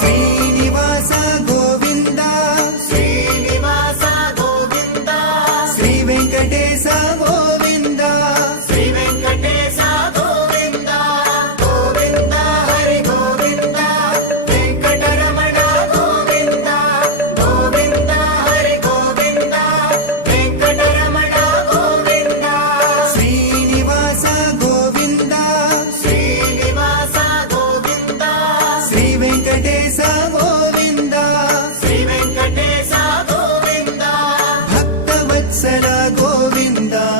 Srini Govinda. Shri Venkatesha Govinda. Bhakta Vatsala Govinda.